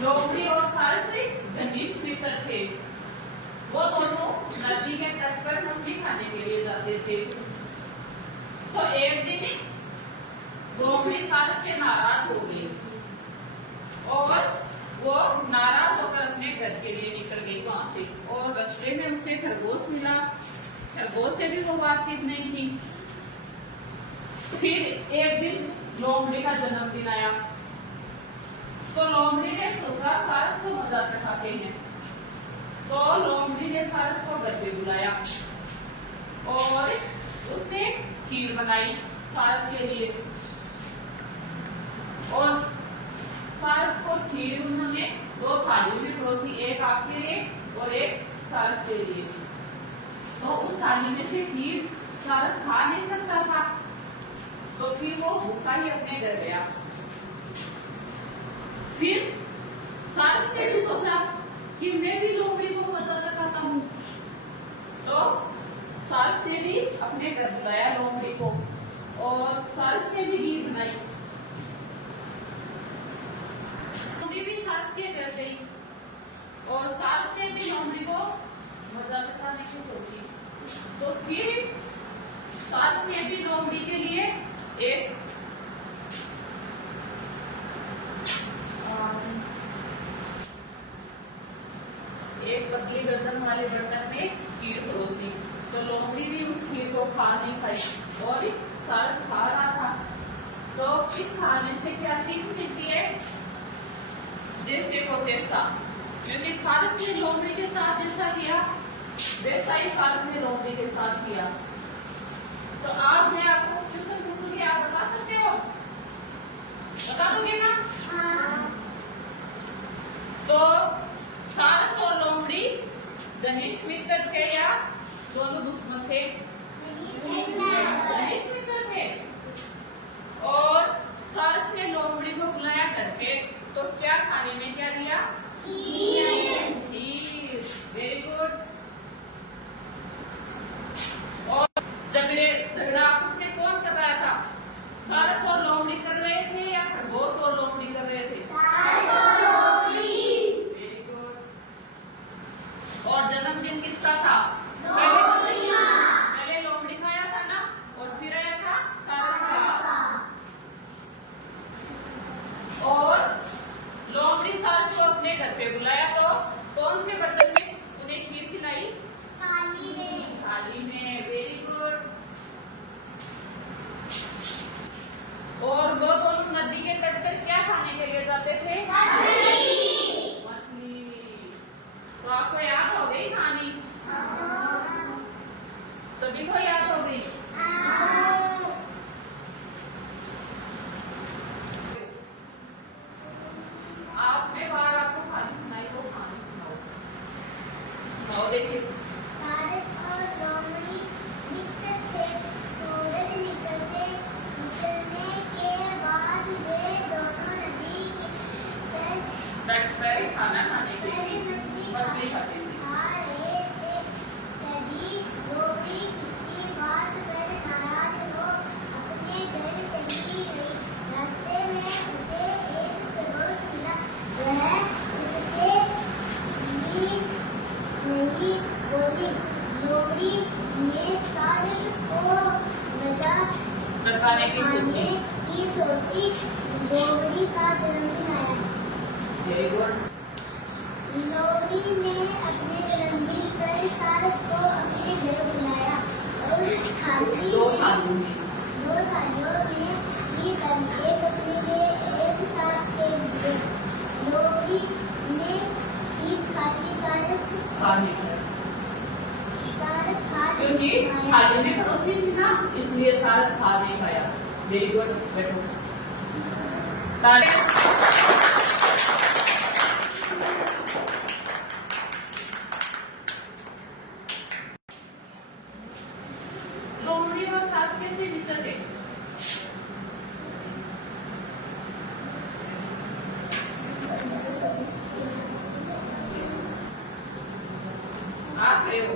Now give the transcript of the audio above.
लोमड़ी और सारस घनिष्ठ मित्र थे। वो दोनों नदी के तट पर मछली खाने के लिए जाते थे। तो एक दिन लोमड़ी सारस से नाराज हो गई और वो नाराज होकर अपने घर के लिए निकल गई वहां से। और रास्ते में उसे खरगोश मिला। खरगोश से भी वो बातचीत नहीं की। फिर एक दिन लोमड़ी का जन्मदिन आया तो लोमड़ी ने सोचा सारस को मजा चखाते हैं। तो लोमड़ी ने सारस को घर पे बुलाया और उसने खीर बनाई सारस के लिए। और सारस को खीर उन्होंने 2 थालियों में परोसी, एक आपके लिए और एक सारस के लिए। तो उस थाली में से खीर सारस खा नहीं सकता था, तो फिर वो भूखा ही अपने घर गया। फिर सारस ने भी सोचा कि मैं भी लोमड़ी को मजा चखाता हूँ। तो सारस ने भी अपने घर बुलाया लोमड़ी को और सारस ने भी खीर बनाई। लोमड़ी भी सारस के घर गई और सारस ने भी लोमड़ी को मजा चखाने की सोची। तो फिर सारस ने भी लोमड़ी के लिए एक पतली गर्दन वाले बर्तन में खीर परोसी। तो लोमड़ी भी उस खीर को खा नहीं पाई और सारस खा रहा था। तो इस खाने से क्या सीख मिलती है? जैसे को तैसा, क्योंकि सारस ने लोमड़ी के साथ जैसा किया वैसा ही सारस ने लोमड़ी के साथ किया। तो आज मैं आपको क्वेश्चन पूछूंगी, आप बता सकते हो? बता दोगे ना? हाँ। तो सारस और लोमड़ी घनिष्ठ मित्र थे या दोनों दुश्मन थे? घनिष्ठ मित्र थे। और सारस ने लोमड़ी को बुलाया घर पे, तो क्या खाने में क्या दिया? खीर। Very good. और झगड़ा आपस में कौन कर रहा था? सारस और लोमड़ी कर रहे थे या खरगोश और लोमड़ी कर रहे थे? सारस और लोमड़ी। Very good. और जन्मदिन किसका था? पहले लोमड़ी खाया था ना, और फिर आया था सारस का। और लोमड़ी सारस को अपने घर पे बुलाया तो कौन से बर्तन में उन्हें खीर खिलाई? थाली में। थाली में। Very good. और वो दोनों नदी के तट पर क्या खाने के लिए जाते थे? मछली। तो आपको याद हो गई कहानी? सभी को याद हो गई? आपने बार आपको कहानी सुनाई तो कहानी सुनाओ। सुनाओ देखिए। सारस और लोमड़ी मित्र थे। सूरज निकलने के बाद वे दोनों नदी के तट पर खाना खाने के लिए मछली खाते थे। खा रहे थे। तभी लोमड़ी किसी बात पर नाराज हो अपने घर चली गई। रास्ते में उसे एक खरगोश मिला। वह उससे नहीं बोली। लोमड़ी ने सारस को मजा चखाने की सोची। लोमड़ी का जन्मदिन आया। Very good. लोमड़ी ने अपने जन्मदिन पर सारस को अपने घर बुलाया और 2 थालियों में खीर डाली, एक अपने लिए एक सारस के लिए। लोमड़ी ने खीर खाली, सारस खा क्योंकि थाली में परोसी थी ना, इसलिए सारस खा नहीं पाया। Very good. बैठो। लोमड़ी और सारस कैसे मित्र थे? आप खड़े हो।